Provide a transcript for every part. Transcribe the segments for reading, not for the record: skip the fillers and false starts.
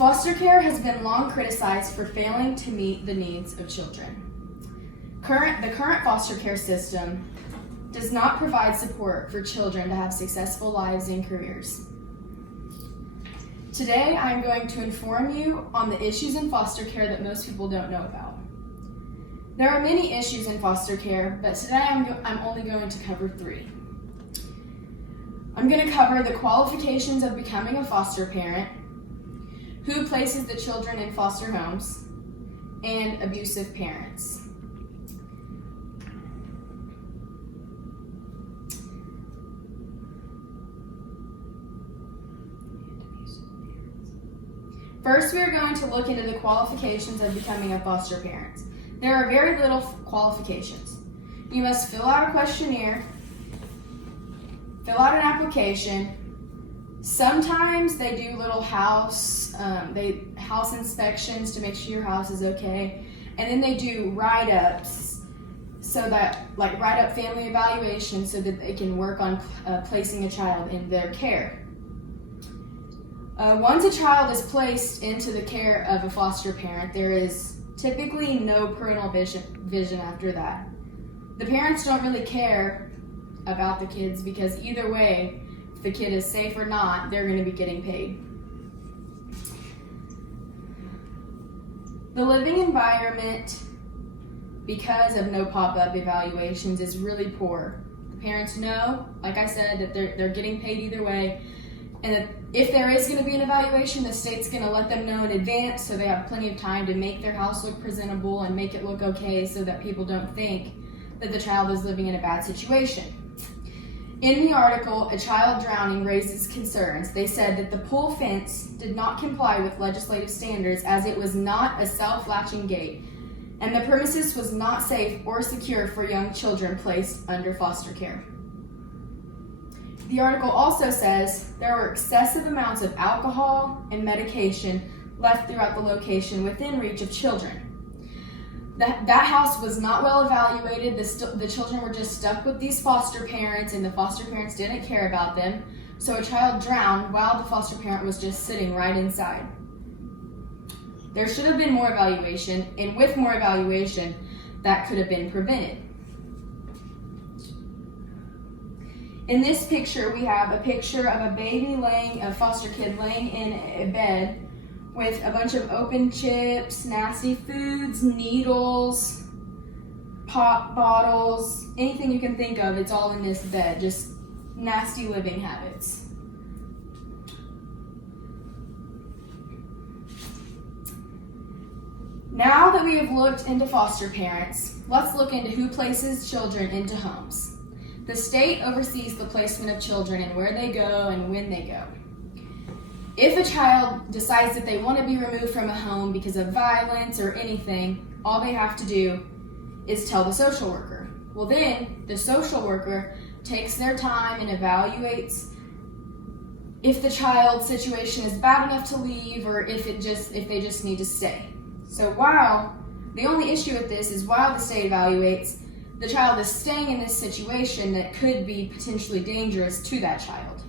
Foster care has been long criticized for failing to meet the needs of children. The current foster care system does not provide support for children to have successful lives and careers. Today, I'm going to inform you on the issues in foster care that most people don't know about. There are many issues in foster care, but today I'm only going to cover 3. I'm going to cover the qualifications of becoming a foster parent, who places the children in foster homes, and abusive parents. First, we are going to look into the qualifications of becoming a foster parent. There are very little qualifications. You must fill out a questionnaire, fill out an application. Sometimes they do little house inspections to make sure your house is okay, and then they do write-ups, write-up family evaluations so that they can work on placing a child in their care. Once a child is placed into the care of a foster parent, there is typically no parental vision after that. The parents don't really care about the kids because either way, if the kid is safe or not, they're going to be getting paid. The living environment, because of no pop-up evaluations, is really poor. The parents know, like I said, that they're getting paid either way, and that if there is going to be an evaluation, the state's going to let them know in advance so they have plenty of time to make their house look presentable and make it look okay so that people don't think that the child is living in a bad situation. In the article, A Child Drowning Raises Concerns, they said that the pool fence did not comply with legislative standards as it was not a self-latching gate, and the premises was not safe or secure for young children placed under foster care. The article also says there were excessive amounts of alcohol and medication left throughout the location within reach of children. That house was not well evaluated. The children were just stuck with these foster parents, and the foster parents didn't care about them. So a child drowned while the foster parent was just sitting right inside. There should have been more evaluation, and with more evaluation, that could have been prevented. In this picture, we have a picture of a foster kid laying in a bed with a bunch of open chips, nasty foods, needles, pop bottles, anything you can think of, it's all in this bed, just nasty living habits. Now that we have looked into foster parents, let's look into who places children into homes. The state oversees the placement of children and where they go and when they go. If a child decides that they want to be removed from a home because of violence or anything, all they have to do is tell the social worker. Well, then the social worker takes their time and evaluates if the child's situation is bad enough to leave or if they just need to stay. So the only issue with this is while the state evaluates, the child is staying in this situation that could be potentially dangerous to that child.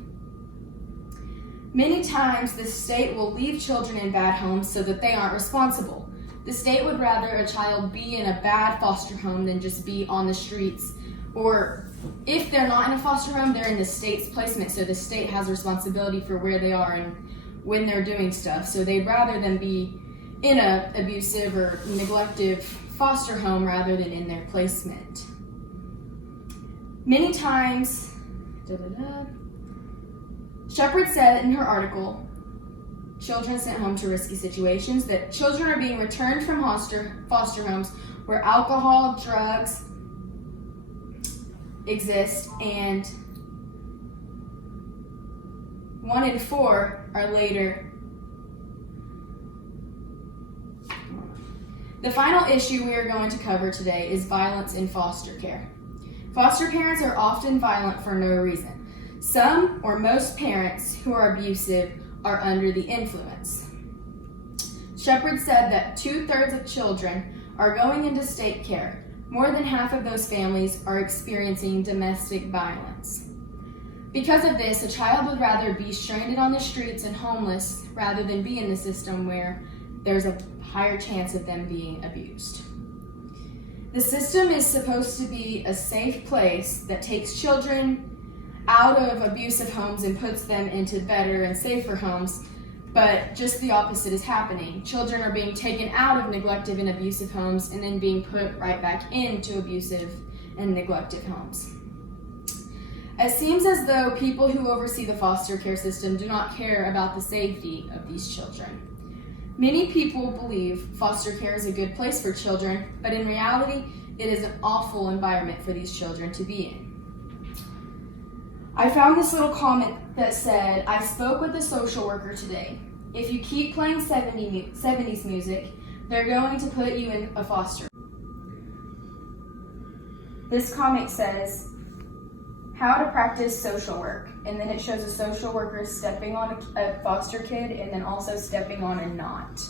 Many times, the state will leave children in bad homes so that they aren't responsible. The state would rather a child be in a bad foster home than just be on the streets. Or if they're not in a foster home, they're in the state's placement, so the state has responsibility for where they are and when they're doing stuff. So they'd rather them be in an abusive or neglective foster home rather than in their placement. Many times, Shepard said in her article, Children Sent Home to Risky Situations, that children are being returned from foster homes where alcohol, drugs exist, and 1 in 4 are later. The final issue we are going to cover today is violence in foster care. Foster parents are often violent for no reason. Some or most parents who are abusive are under the influence. Shepard said that 2/3 of children are going into state care. More than half of those families are experiencing domestic violence. Because of this, a child would rather be stranded on the streets and homeless rather than be in the system where there's a higher chance of them being abused. The system is supposed to be a safe place that takes children out of abusive homes and puts them into better and safer homes, but just the opposite is happening. Children are being taken out of neglected and abusive homes and then being put right back into abusive and neglected homes. It seems as though people who oversee the foster care system do not care about the safety of these children. Many people believe foster care is a good place for children, but in reality, it is an awful environment for these children to be in. I found this little comment that said, "I spoke with a social worker today. If you keep playing 70s music, they're going to put you in a foster." This comic says, "How to practice social work," and then it shows a social worker stepping on a foster kid and then also stepping on a knot.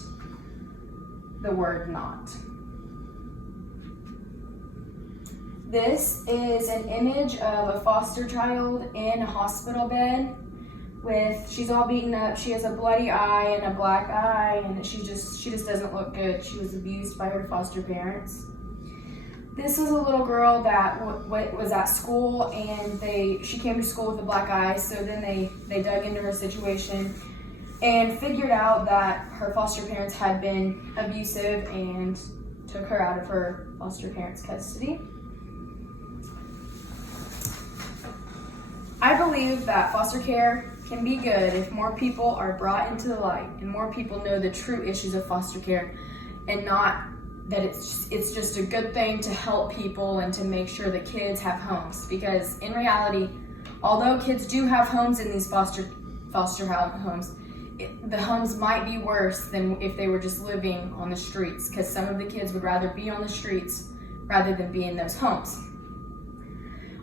The word knot. This is an image of a foster child in a hospital bed she's all beaten up. She has a bloody eye and a black eye, and she just doesn't look good. She was abused by her foster parents. This is a little girl that was at school, and she came to school with a black eye, so then they dug into her situation and figured out that her foster parents had been abusive and took her out of her foster parents' custody. I believe that foster care can be good if more people are brought into the light and more people know the true issues of foster care, and not that it's just a good thing to help people and to make sure that kids have homes. Because in reality, although kids do have homes in these foster homes, the homes might be worse than if they were just living on the streets, because some of the kids would rather be on the streets rather than be in those homes.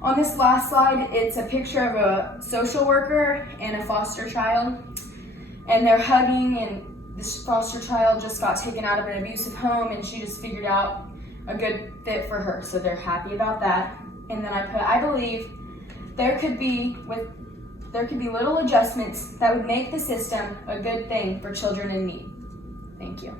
On this last slide, it's a picture of a social worker and a foster child, and they're hugging, and this foster child just got taken out of an abusive home, and she just figured out a good fit for her, so they're happy about that. And then I believe there could be little adjustments that would make the system a good thing for children in need. Thank you.